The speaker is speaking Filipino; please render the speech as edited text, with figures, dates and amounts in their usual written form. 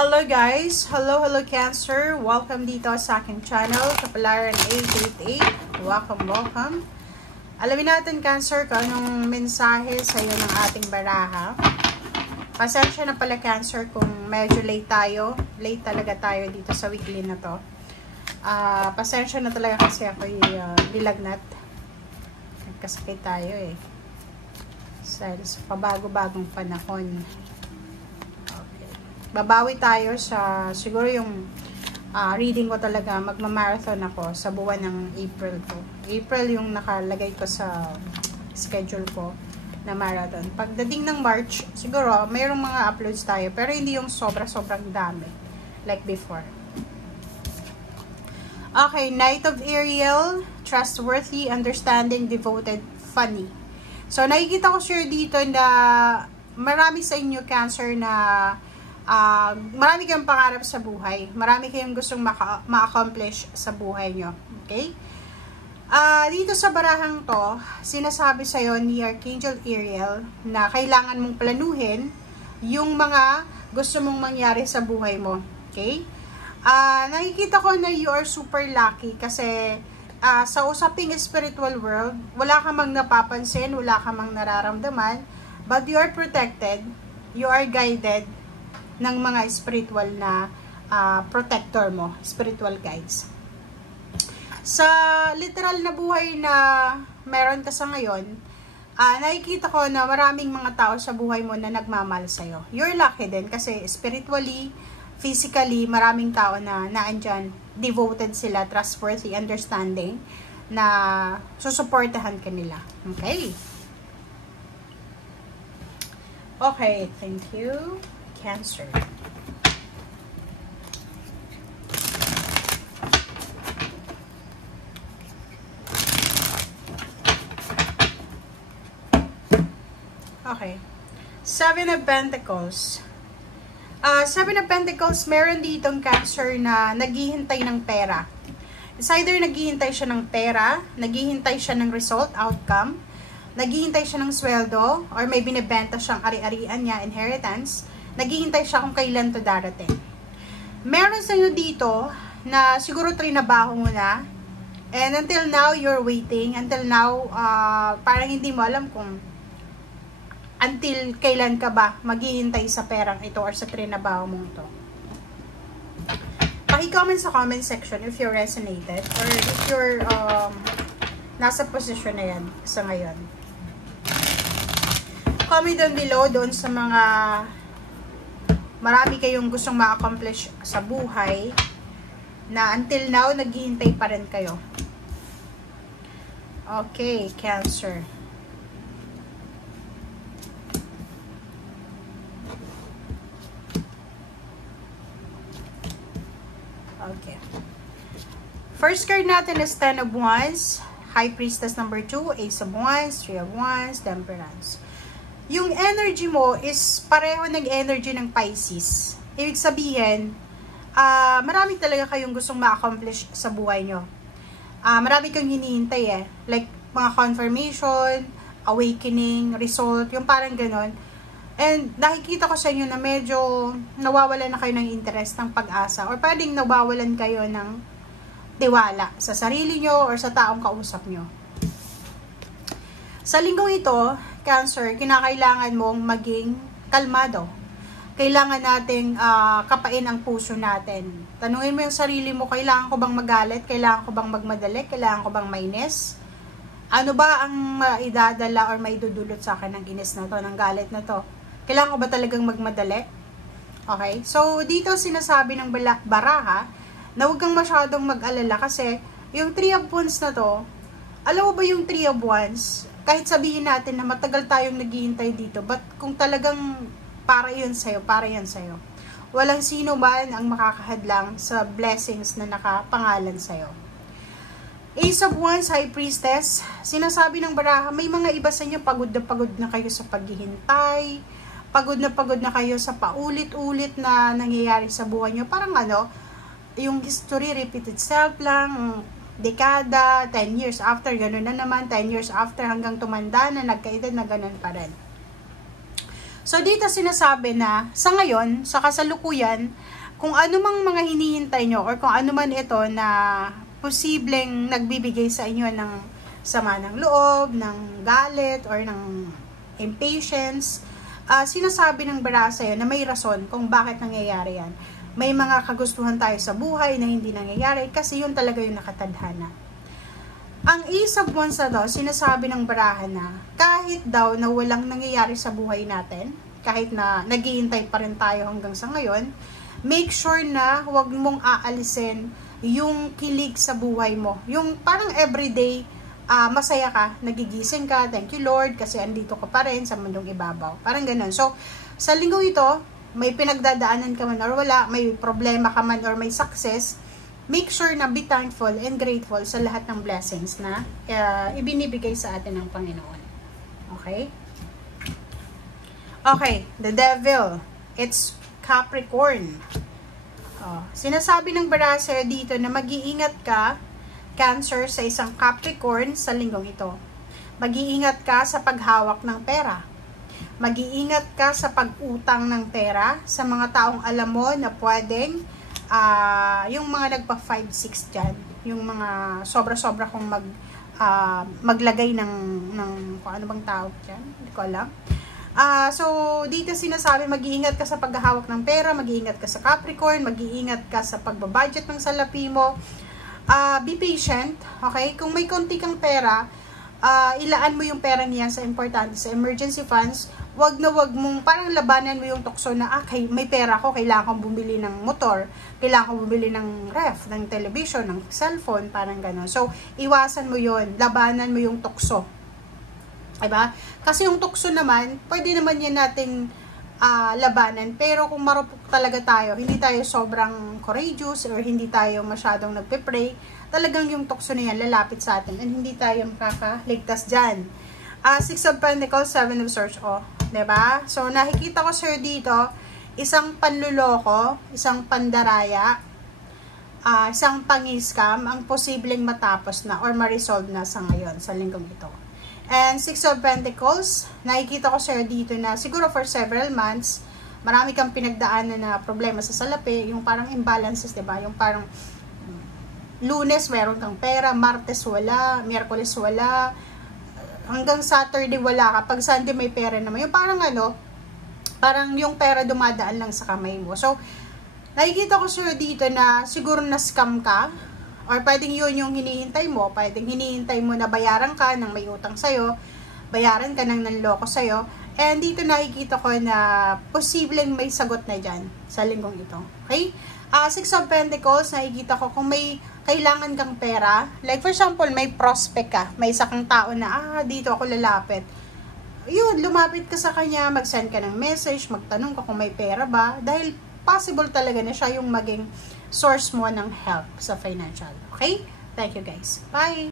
Hello guys! Hello Cancer! Welcome dito sa aking channel, Kapalaran 888. Welcome! Alamin natin Cancer kung anong mensahe sa iyo ng ating baraha. Pasensya na pala Cancer kung medyo late tayo. Late talaga tayo dito sa weekly na to. Pasensya na talaga kasi ako nilagnat. Nagkasakit tayo eh. Sa pabago-bagong panahon. Babawi tayo sa, siguro yung reading ko talaga, magma-marathon ako sa buwan ng April ko. April yung nakalagay ko sa schedule ko na marathon. Pagdating ng March, siguro mayroong mga uploads tayo, pero hindi yung sobrang dami like before. Okay, Knight of Ariel, trustworthy, understanding, devoted, funny. So nakikita ko sure dito na marami sa inyo Cancer na marami kayong pangarap sa buhay. Marami kayong gustong ma-accomplish sa buhay nyo. Okay? Dito sa barahang to, sinasabi sa'yo ni Archangel Ariel na kailangan mong planuhin yung mga gusto mong mangyari sa buhay mo. Okay? Nakikita ko na you are super lucky kasi sa usaping spiritual world, wala ka mang napapansin, wala ka mang nararamdaman, but you are protected, you are guided ng mga spiritual na protector mo, spiritual guides. Sa literal na buhay na meron ka sa ngayon, nakikita ko na maraming mga tao sa buhay mo na nagmamahal sa'yo. You're lucky din kasi spiritually, physically, maraming tao na naandyan, devoted sila, trustworthy, understanding, na susuportahan ka nila. Okay? Okay, thank you. Cancer. Okay. Seven of Pentacles. Seven of Pentacles, meron ditong Cancer na naghihintay ng pera. It's either naghihintay siya ng pera, naghihintay siya ng result, outcome, naghihintay siya ng sweldo, or may binibenta siyang ari-arian niya, inheritance. Naghihintay siya kung kailan to darating. Meron sa inyo dito na siguro trinabaho mo na, and until now you're waiting, until now parang hindi mo alam kung until kailan ka ba maghihintay sa perang ito or sa trinabaho mong ito. Paki-comment sa comment section if you resonated or if you're nasa posisyon na yan sa ngayon. Comment down below doon sa mga marami kayong gustong ma-accomplish sa buhay na until now, naghihintay pa rin kayo. Okay, Cancer. Okay. First card natin is Ten of Wands, High Priestess number 2, Ace of Wands, Three of Wands, Temperance. Yung energy mo is pareho ng energy ng Pisces. Ibig sabihin, marami talaga kayong gustong ma-accomplish sa buhay nyo. Marami kang hinihintay eh. Like, mga confirmation, awakening, result, yung parang ganon. And nakikita ko sa inyo na medyo nawawalan na kayo ng interest, ng pag-asa, or pwedeng nawawalan kayo ng tiwala sa sarili nyo or sa taong kausap nyo. Sa linggong ito, Cancer, kinakailangan mong maging kalmado. Kailangan nating kapain ang puso natin. Tanungin mo yung sarili mo, kailangan ko bang magalit? Kailangan ko bang magmadali? Kailangan ko bang mainis? Ano ba ang idadala or maidudulot sa akin ng inis na to, ng galit na to? Kailangan ko ba talagang magmadali? Okay? So, dito sinasabi ng baraha na huwag kang masyadong mag-alala kasi yung Three of Wands na to, alam mo ba yung Three of Wands? Kahit sabihin natin na matagal tayong naghihintay dito, but kung talagang para yun sa'yo, para yan sa'yo. Walang sino man ang makakahadlang sa blessings na nakapangalan sa'yo. Ace of Wands, High Priestess, sinasabi ng baraha, may mga iba sa inyo pagod na kayo sa paghihintay, pagod na kayo sa paulit-ulit na nangyayari sa buhay nyo. Parang yung history repeat itself lang, dekada, 10 years after, gano'n na naman, 10 years after, hanggang tumanda na, nagkaedad na gano'n pa rin. So, dito sinasabi na, sa ngayon, sa kasalukuyan, kung ano mang mga hinihintay nyo, or kung ano man ito na posibleng nagbibigay sa inyo ng sama ng loob, ng galit, or ng impatience, sinasabi ng bara sa'yo na may rason kung bakit nangyayari yan. May mga kagustuhan tayo sa buhay na hindi nangyayari kasi yun talaga yung nakatadhana. Ang Ace of Wands na to, sinasabi ng barahan na kahit daw na walang nangyayari sa buhay natin, kahit na naghihintay pa rin tayo hanggang sa ngayon, make sure na huwag mong aalisin yung kilig sa buhay mo. Yung parang everyday, masaya ka, nagigising ka, thank you Lord, kasi andito ka pa rin sa mundong ibabaw. Parang ganun. So, sa linggo ito, may pinagdadaanan ka man or wala, may problema ka man or may success, make sure na be thankful and grateful sa lahat ng blessings na ibinibigay sa atin ng Panginoon. Okay? Okay, the devil. It's Capricorn. Sinasabi ng baraser dito na mag-iingat ka, Cancer, sa isang Capricorn sa linggong ito. Mag-iingat ka sa paghawak ng pera. Mag-iingat ka sa pag-utang ng pera sa mga taong alam mo na pwedeng yung mga nagpa 5-6 dyan, yung mga sobra-sobra kung maglagay ng kung ano bang tawag dyan, hindi ko alam. So, dito sinasabi, mag-iingat ka sa paghahawak ng pera, mag-iingat ka sa Capricorn, mag-iingat ka sa pagbabudget ng salapi mo. Be patient, okay? Kung may konti kang pera, ilaan mo yung pera niyan sa importante, sa emergency funds. Wag na wag mong, parang labanan mo yung tukso na, may pera ko, kailangan kong bumili ng motor, kailangan kong bumili ng ref, ng television, ng cellphone, parang gano'n. So, iwasan mo yon, labanan mo yung tukso. Diba? Kasi yung tukso naman, pwede naman yan nating labanan, pero kung marupok talaga tayo, hindi tayo sobrang courageous, or hindi tayo masyadong nagpe-pray, talagang yung tukso na yan lalapit sa atin, and hindi tayo makakaligtas dyan. Six of Pentacles, Seven of Swords, diba? So, nakikita ko sir dito, isang panluloko, isang pandaraya, isang pangiscam, ang posibleng matapos na or ma-resolve na sa ngayon, sa linggong ito. And Six of Pentacles, nakikita ko sir dito na siguro for several months, marami kang pinagdaanan na problema sa salapi, yung parang imbalances, diba? Yung parang Lunes meron kang pera, Martes wala, Miyerkules wala, hanggang Saturday wala ka, pag Sunday may pera naman. Yung parang parang yung pera dumadaan lang sa kamay mo. So, nakikita ko sir dito na siguro na-scam ka, or pwedeng yun yung hinihintay mo, pwedeng hinihintay mo na bayaran ka ng may utang sa'yo, bayaran ka ng nanloko sa'yo, and dito nakikita ko na posibleng may sagot na dyan sa linggong ito. Okay? Six of Pentacles, nakikita ko kung may kailangan kang pera, like for example, may prospect ka, may isa kang tao na, dito ako lalapit. Yun, lumapit ka sa kanya, mag-send ka ng message, magtanong ka kung may pera ba, dahil possible talaga na siya yung maging source mo ng help sa financial. Okay? Thank you guys. Bye!